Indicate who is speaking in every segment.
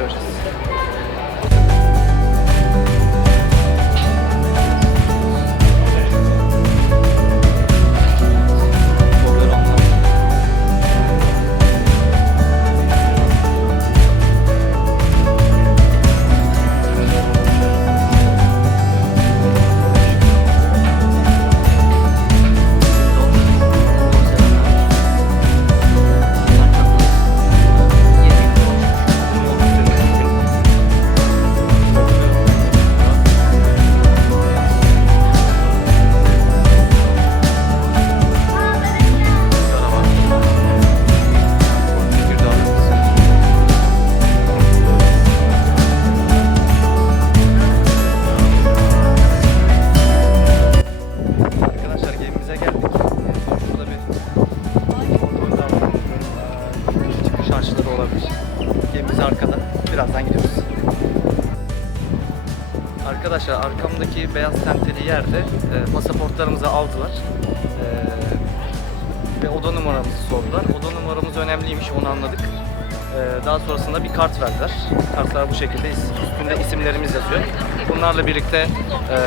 Speaker 1: melhores. Arkamdaki beyaz tenteli yerde e, pasaportlarımızı aldılar. E, ve oda numaramızı sordular. Oda numaramız önemliymiş onu anladık. E, daha sonrasında bir kart verdiler. Kartlar bu şekilde üstünde isimlerimiz yazıyor. Bunlarla birlikte e,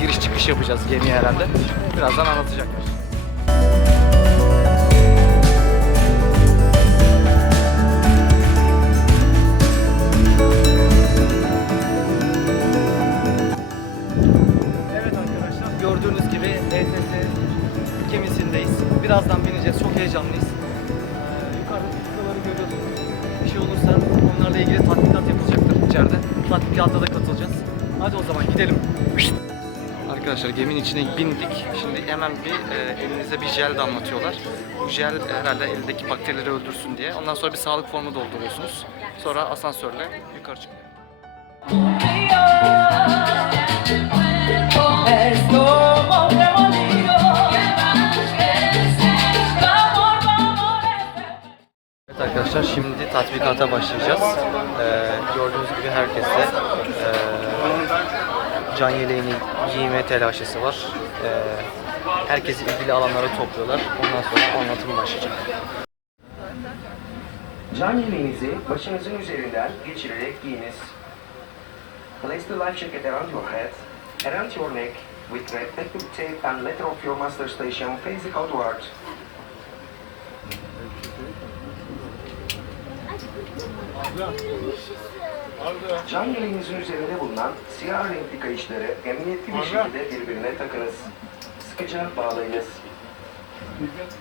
Speaker 1: giriş çıkış yapacağız gemiye herhalde. Birazdan anlatacaklar. Da katılacağız. Hadi o zaman gidelim. Arkadaşlar geminin içine bindik. Şimdi hemen bir e, elinize bir jel damlatıyorlar. Bu jel herhalde eldeki bakterileri öldürsün diye. Ondan sonra bir sağlık formu dolduruyorsunuz. Sonra asansörle yukarı çıkıyor. Tatbikata başlayacağız. Ee, gördüğünüz gibi herkeste ee, can yeleğini giyme telaşesi var. Ee, herkesi ilgili alanlara topluyorlar. Ondan sonra anlatım başlayacak.
Speaker 2: Can yeleğinizi başınızın üzerinden geçirerek giyiniz. Place the life jacket around your head, around your neck, with reflective tape and letter of your master station facing outward. Can yeleğinizin üzerinde bulunan siyah renkli kayışları emniyetli bir şekilde birbirine takınız. Sıkıca bağlayınız.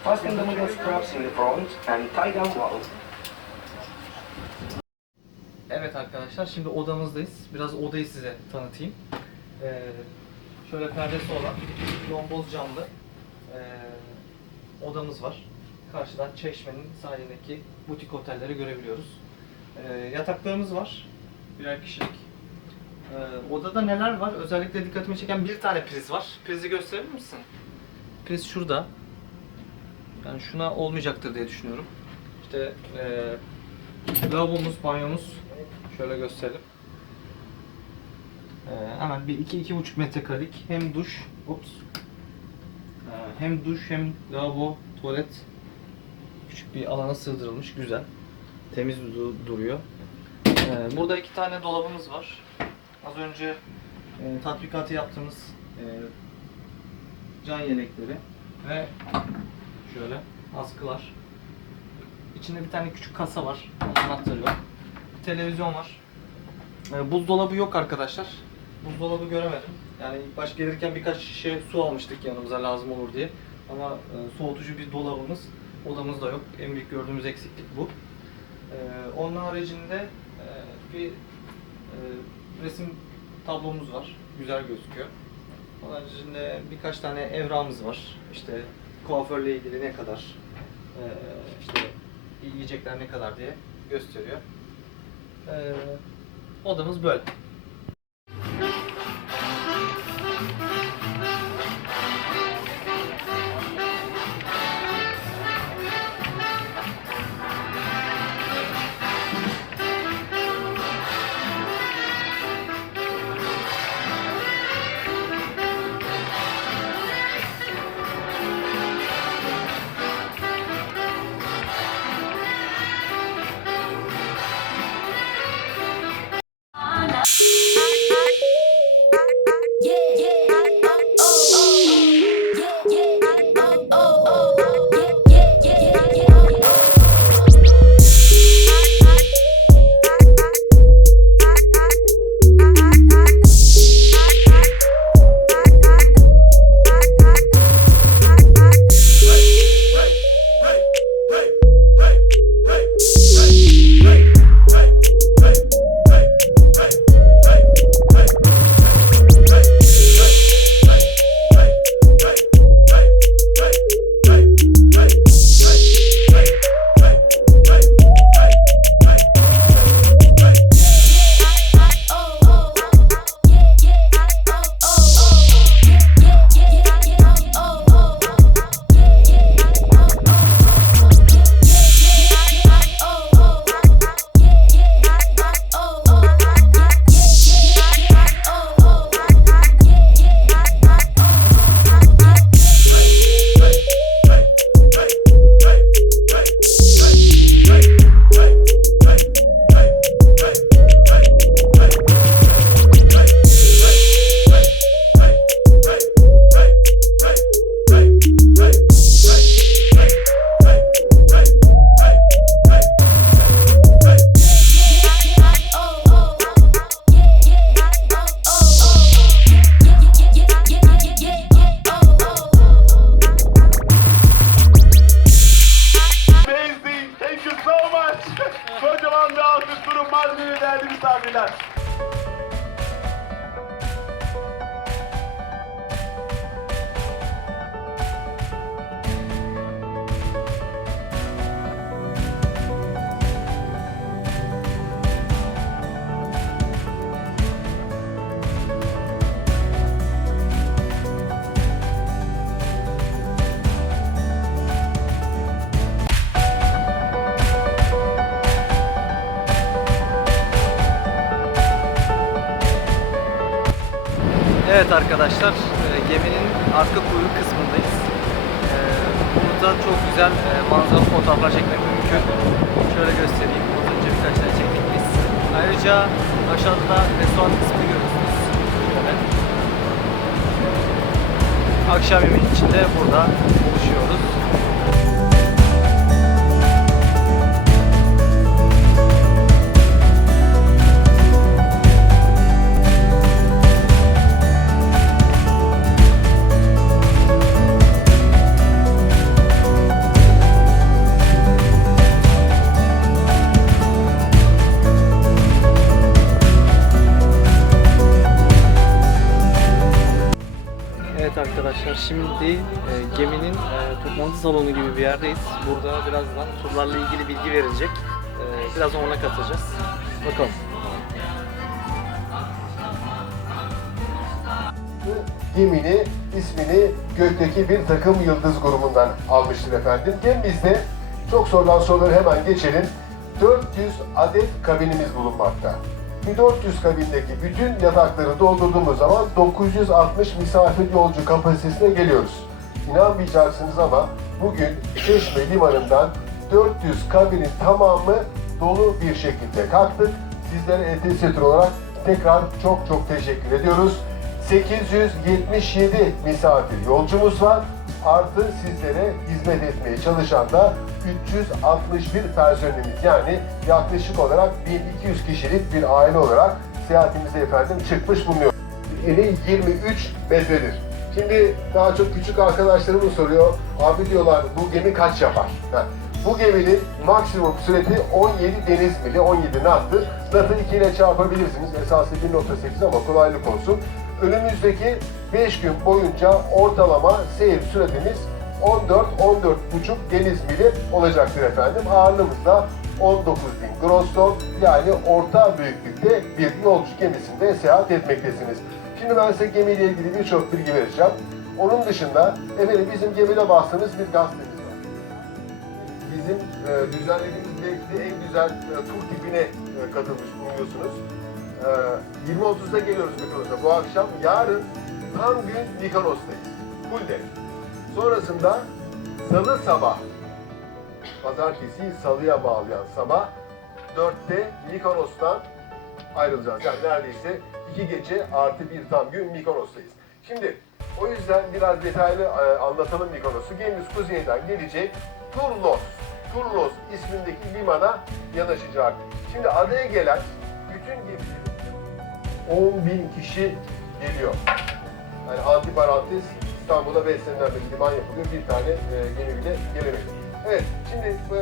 Speaker 2: Fasten the middle straps in the front and tie them well.
Speaker 1: Evet arkadaşlar şimdi odamızdayız. Biraz odayı size tanıtayım. Ee, şöyle perdesi olan lomboz camlı ee, odamız var. Karşıdan çeşmenin sahilindeki butik otelleri görebiliyoruz. Ee, yataklarımız var. Birer kişilik. Ee, odada neler var? Özellikle dikkatimi çeken bir tane priz var. Prizi gösterir misin? Priz şurada. Yani şuna olmayacaktır diye düşünüyorum. İşte ee, lavabomuz, banyomuz şöyle gösterelim. Ee, hemen bir iki iki buçuk metrekarelik hem duş, ups, Ee, hem duş hem lavabo, tuvalet küçük bir alana sığdırılmış, güzel, temiz du- duruyor. Ee, burada iki tane dolabımız var. Az önce e, tatbikatı yaptığımız e, can yelekleri ve şöyle askılar. İçinde bir tane küçük kasa var. Onun anahtarı var. Bir televizyon var. Ee, buzdolabı yok arkadaşlar. Buzdolabı göremedim. Yani baş gelirken birkaç şişe su almıştık yanımıza lazım olur diye. Ama e, soğutucu bir dolabımız odamızda yok. En büyük gördüğümüz eksiklik bu. Ee, onun haricinde e, bir e, resim tablomuz var. Güzel gözüküyor. Onun haricinde birkaç tane evrağımız var. İşte kuaförle ilgili ne kadar, e, işte yiyecekler ne kadar diye gösteriyor. Ee, odamız böyle. Evet arkadaşlar, e, geminin arka kuyruk kısmındayız. E, Burada çok güzel e, manzaralı fotoğraflar çekmek mümkün. Şöyle göstereyim. Az önce birkaç tane çektik biz. Ayrıca aşağıda da restoran kısmını görüyorsunuz. Şöyle. Akşam yemeği için de burada buluşuyoruz. Şimdi e, geminin e, toplantı salonu gibi bir yerdeyiz. Burada birazdan turlarla ilgili bilgi verilecek. E, birazdan ona katılacağız. Bakalım.
Speaker 3: gemini ismini gökteki bir takım yıldız grubundan almıştır efendim. Gemimizde çok sorulan soruları hemen geçelim. 400 adet kabinimiz bulunmakta. Bu 400 kabindeki bütün yatakları doldurduğumuz zaman 960 misafir yolcu kapasitesine geliyoruz. İnanmayacaksınız ama bugün Çeşme Limanı'ndan 400 kabinin tamamı dolu bir şekilde kalktık. Sizlere ETS olarak tekrar çok çok teşekkür ediyoruz. 877 misafir yolcumuz var. Artı sizlere hizmet etmeye çalışan da 361 personelimiz yani yaklaşık olarak 1200 kişilik bir aile olarak seyahatimize efendim çıkmış bulunuyor. Eni 23 metredir. Şimdi daha çok küçük arkadaşlarımız soruyor. Abi diyorlar bu gemi kaç yapar? Bu geminin maksimum süreti 17 deniz mili, 17 nattır. Natı 2 ile çarpabilirsiniz. Esası 1.8 ama kolaylık olsun. Önümüzdeki 5 gün boyunca ortalama seyir süretimiz 14-14,5 deniz mili olacaktır efendim. Ağırlığımız da 19 bin gross ton yani orta büyüklükte bir yolcu gemisinde seyahat etmektesiniz. Şimdi ben size gemiyle ilgili birçok bilgi vereceğim. Onun dışında efendim bizim gemide bastığımız bir gazetemiz var. Bizim e, düzenlediğimiz belki de en güzel e, tur tipine e, katılmış bulunuyorsunuz. E, 20.30'da geliyoruz Mikonos'a bu akşam. Yarın tam gün Mikonos'tayız. Full day. Sonrasında salı sabah, pazartesi salıya bağlayan sabah 4'te Mikonos'tan ayrılacağız. Yani neredeyse iki gece artı bir tam gün Mikonos'tayız. Şimdi o yüzden biraz detaylı e, anlatalım Mikonos'u. Gemimiz kuzeyden gelecek. Turlos, Turlos ismindeki limana yanaşacak. Şimdi adaya gelen bütün gemilerin 10 bin kişi geliyor. Yani antiparantez İstanbul'da beslenilen bir liman yapılıyor. Bir tane e, gemi bile gelemedi. Evet, şimdi e,